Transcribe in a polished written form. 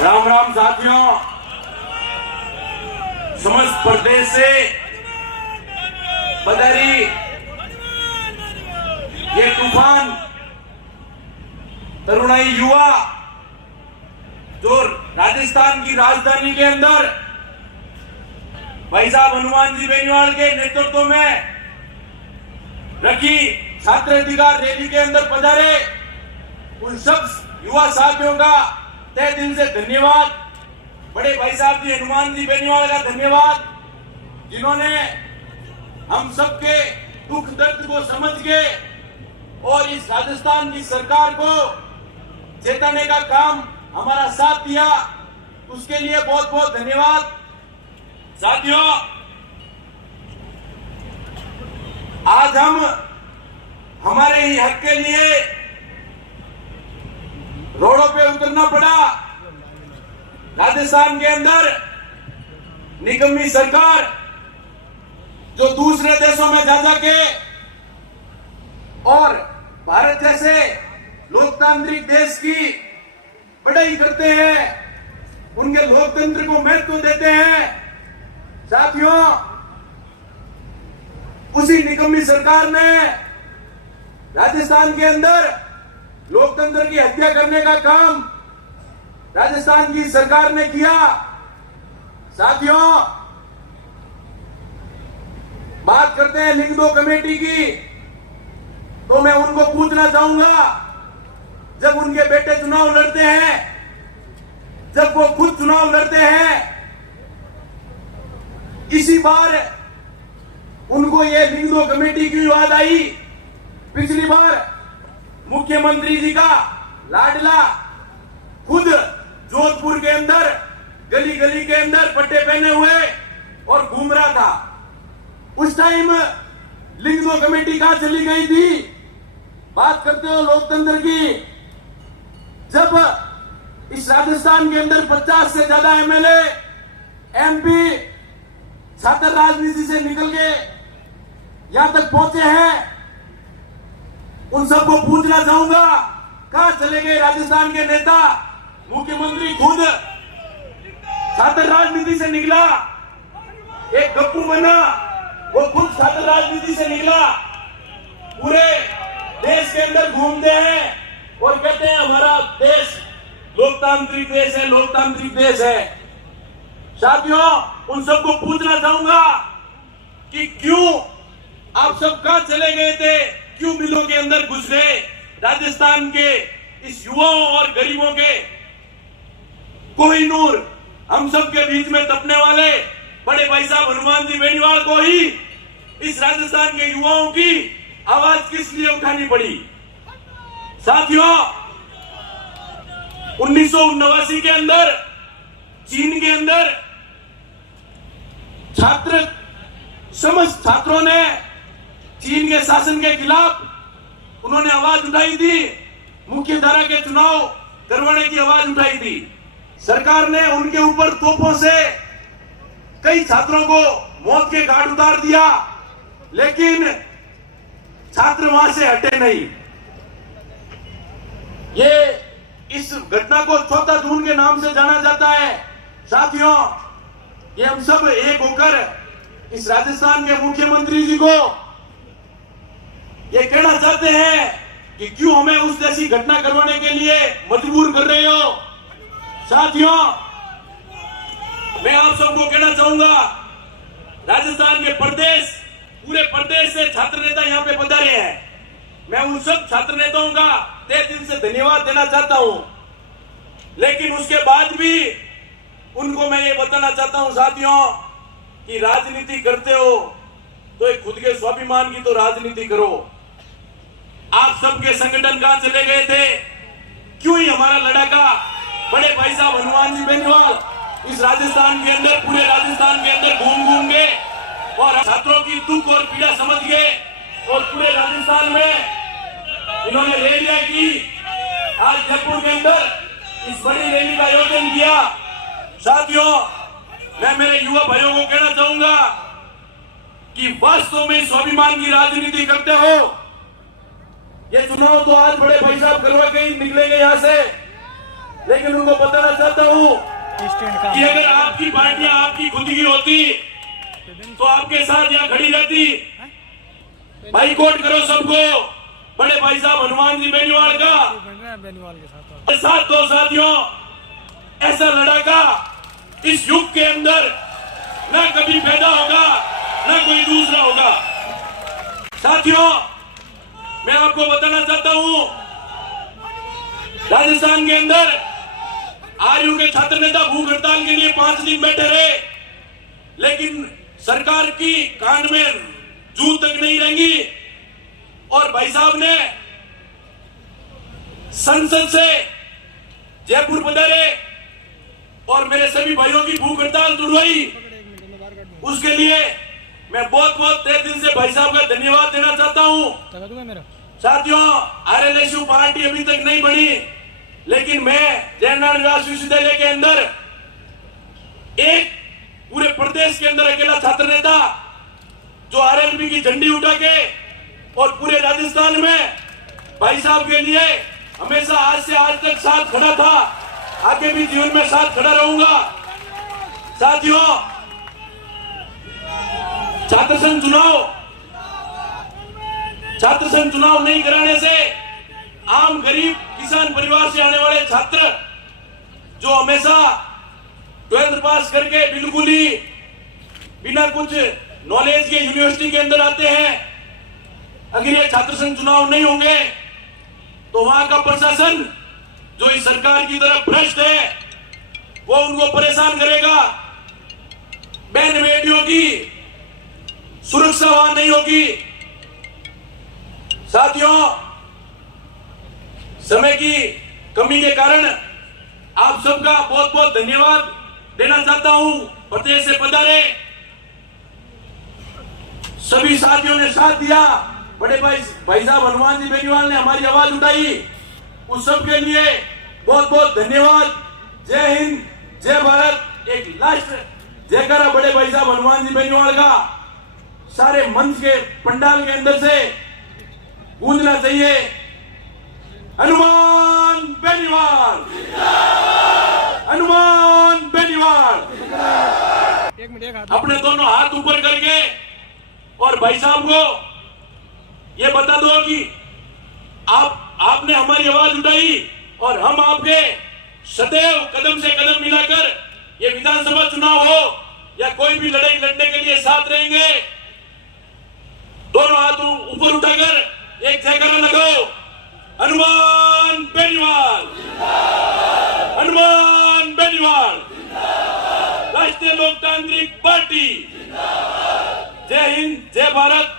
राम राम साथियों, समस्त प्रदेश से पधारी ये तूफान तरुणाई युवा जो राजस्थान की राजधानी के अंदर भाई साहब हनुमान जी बेनीवाल के नेतृत्व में रखी छात्र अधिकार रैली के अंदर पधारे उन सब युवा साथियों का तहे दिल से धन्यवाद। बड़े भाई साहब जी हनुमान जी बेनीवाल का धन्यवाद, जिन्होंने हम सबके दुख दर्द को समझ के और इस राजस्थान की सरकार को चेताने का काम हमारा साथ दिया, उसके लिए बहुत बहुत धन्यवाद। साथियों, आज हम हमारे ही हक के लिए रोडों पे उतरना पड़ा। राजस्थान के अंदर निकम्मी सरकार जो दूसरे देशों में जा के और भारत जैसे लोकतांत्रिक देश की बड़ाई करते हैं, उनके लोकतंत्र को महत्व देते हैं। साथियों, उसी निकम्मी सरकार ने राजस्थान के अंदर लोकतंत्र की हत्या करने का काम राजस्थान की सरकार ने किया। साथियों, बात करते हैं लिंग 2 कमेटी की, तो मैं उनको पूछना चाहूंगा, जब उनके बेटे चुनाव लड़ते हैं, जब वो खुद चुनाव लड़ते हैं, इसी बार उनको ये लिंग 2 कमेटी की याद आई। पिछली बार मुख्यमंत्री जी का लाडला खुद जोधपुर के अंदर गली गली के अंदर पट्टे पहने हुए और घूम रहा था। उस टाइम लिंग 2 कमेटी कहां चली गई थी? बात करते हो लोकतंत्र की, जब इस राजस्थान के अंदर 50 से ज्यादा एमएलए एमपी छात्र राजनीति से निकल के यहां तक पहुंचे हैं, उन सबको पूछना चाहूंगा, कहां चले गए राजस्थान के नेता? मुख्यमंत्री खुद छात्र राजनीति से निकला, एक गप्पू बना, वो खुद छात्र राजनीति से निकला, पूरे देश के अंदर घूमते हैं और कहते हैं हमारा देश लोकतांत्रिक देश है, लोकतांत्रिक देश है। साथियों, उन सबको पूछना चाहूंगा कि क्यों आप सब कहां चले गए थे, क्यों बिलों के अंदर घुस गए? राजस्थान के इस युवाओं और गरीबों के कोहिनूर हम सब के बीच में तपने वाले बड़े भाई साहब हनुमान जी बेनीवाल को ही इस राजस्थान के युवाओं की आवाज किस लिए उठानी पड़ी? साथियों, 1979 के अंदर चीन के अंदर समस्त छात्रों ने चीन के शासन के खिलाफ उन्होंने आवाज उठाई थी, मुख्य धारा के चुनाव करवाने की आवाज उठाई थी। सरकार ने उनके ऊपर तोपों से कई छात्रों को मौत के घाट उतार दिया, लेकिन छात्र वहां से हटे नहीं। ये इस घटना को 14 जून के नाम से जाना जाता है। साथियों, ये हम सब एक होकर इस राजस्थान के मुख्यमंत्री जी को ये कहना चाहते हैं कि क्यों हमें उस जैसी घटना करवाने के लिए मजबूर कर रहे हो। साथियों, मैं आप सबको कहना चाहूंगा, राजस्थान के पूरे प्रदेश से छात्र नेता यहां पे पधारे हैं। मैं उन सब छात्र नेताओं का तहे दिल से धन्यवाद देना चाहता हूं, लेकिन उसके बाद भी उनको मैं ये बताना चाहता हूं साथियों कि राजनीति करते हो तो एक खुद के स्वाभिमान की तो राजनीति करो। आप सबके संगठन कहां चले गए थे? क्यों ही हमारा लड़ाका बड़े भाई साहब हनुमान जी बेनीवाल इस राजस्थान के अंदर, पूरे राजस्थान के अंदर घूम के और छात्रों की दुख और पीड़ा समझ गए और पूरे राजस्थान में इन्होंने रैलियां की। आज जयपुर के अंदर इस बड़ी रैली का आयोजन किया। साथियों, मैं मेरे युवा भाइयों को कहना चाहूंगा कि वास्तव में स्वाभिमान की राजनीति करते हो। ये चुनाव तो आज बड़े भाई साहब करवा के ही निकलेंगे यहां से। लेकिन उनको बताना चाहता हूं कि अगर आपकी पार्टियां आपकी खुद की होती तो आपके साथ यहाँ खड़ी रहती। बाइकआउट करो सबको, बड़े भाई साहब हनुमान जी बेनीवाल का साथ। दो साथियों, ऐसा लड़ाका इस युग के अंदर ना कभी पैदा होगा ना कोई दूसरा होगा। साथियों, मैं आपको बताना चाहता हूं, राजस्थान के अंदर आरयू के छात्र नेता भूख हड़ताल के लिए 5 दिन बैठे रहे, लेकिन सरकार की कान में जूं तक नहीं रहेंगी। और भाई साहब ने संसद से जयपुर पधारे और मेरे सभी भाइयों की भूख हड़ताल तुड़वाई। उसके लिए मैं बहुत बहुत तहे दिल से भाई साहब का धन्यवाद देना चाहता हूं। साथियों, आरएलएसयू पार्टी अभी तक नहीं बनी, लेकिन मैं जयनारायण व्यास विश्वविद्यालय के अंदर एक पूरे प्रदेश के अंदर अकेला छात्र नेता जो आरएलपी की झंडी उठा के और पूरे राजस्थान में भाई साहब के लिए हमेशा आज से आज तक साथ खड़ा था, आगे भी जीवन में साथ खड़ा रहूंगा। साथियों, छात्र संघ चुनाव नहीं कराने से आम गरीब किसान परिवार से आने वाले छात्र जो हमेशा 12th पास करके बिल्कुल ही बिना कुछ नॉलेज के यूनिवर्सिटी के अंदर आते हैं, अगर ये छात्र संघ चुनाव नहीं होंगे तो वहां का प्रशासन जो इस सरकार की तरफ भ्रष्ट है वो उनको परेशान करेगा। बहन बेटियों की सुरक्षा वहां नहीं होगी। साथियों, समय की कमी के कारण आप सबका बहुत बहुत धन्यवाद देना चाहता हूं। प्रदेश से पधारे सभी साथियों ने साथ दिया, बड़े भाई साहब हनुमान जी बेनीवाल ने हमारी आवाज उठाई, उस सब के लिए बहुत बहुत धन्यवाद। जय हिंद, जय भारत। एक लास्ट जयकारा बड़े भाई साहब हनुमान जी बेनीवाल का सारे मंच के पंडाल के अंदर से गूंजना चाहिए। हनुमान बेनीवाल, हनुमान बेनीवाल। अपने दोनों हाथ ऊपर करके और भाई साहब को ये बता दो कि आपने हमारी आवाज उठाई और हम आपके सदैव कदम से कदम मिलाकर ये विधानसभा चुनाव हो या कोई भी लड़ाई लड़ने के लिए साथ रहेंगे। दोनों हाथ ऊपर उठाकर एक जयकारा लगाओ, हनुमान बेनीवाल, हनुमान बेनीवाल, राष्ट्रीय लोकतांत्रिक पार्टी। जय हिंद, जय भारत।